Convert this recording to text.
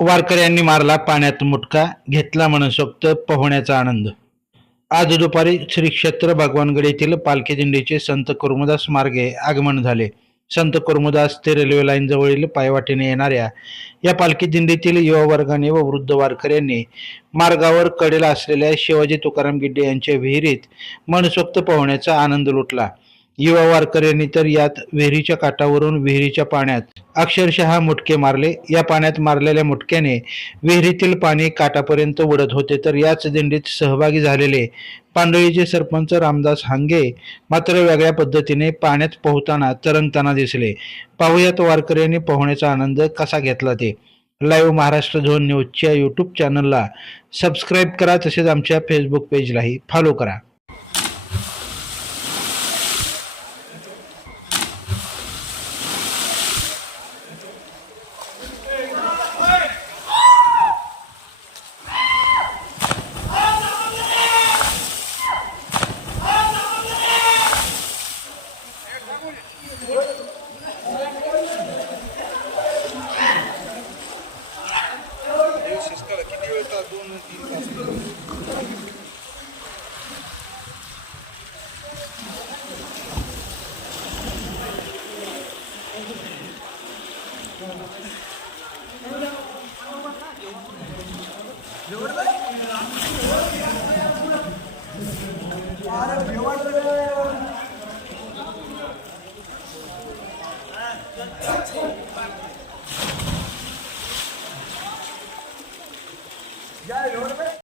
वारकऱ्यांनी मारला पाण्यात मुटका घेतला मनसोक्त पोहण्याचा आनंद. आज दुपारी श्री क्षेत्र भगवानगड येथील पालखी दिंडीचे संत कुर्मदास मार्गे आगमन झाले. संत कुर्मदास ते रेल्वे लाईन जवळील पायवाटेने येणाऱ्या या पालखी दिंडीतील युवा वर्गाने व वृद्ध वारकऱ्यांनी मार्गावर कडेला असलेल्या शिवाजी तुकाराम गिड्डे यांच्या विहिरीत मनसोक्त पोहण्याचा आनंद लुटला. युवा वारकऱ्यांनी तर यात विहिरीच्या काठावरून विहिरीच्या पाण्यात अक्षरशः मुटके मारले. या पाण्यात मारलेल्या मुटक्याने विहिरीतील पाणी काठापर्यंत उडत होते. तर याच दिंडीत सहभागी झालेले पांडळीचे सरपंच रामदास हांगे मात्र वेगळ्या पद्धतीने पाण्यात पोहताना तरंगताना दिसले. पाहुयात वारकऱ्यांनी पोहण्याचा आनंद कसा घेतला ते. लाईव्ह महाराष्ट्र झोन न्यूजच्या यूट्यूब चॅनलला सबस्क्राईब करा. तसेच आमच्या फेसबुक पेजलाही फॉलो करा. देवता Thank you. E aí, olha,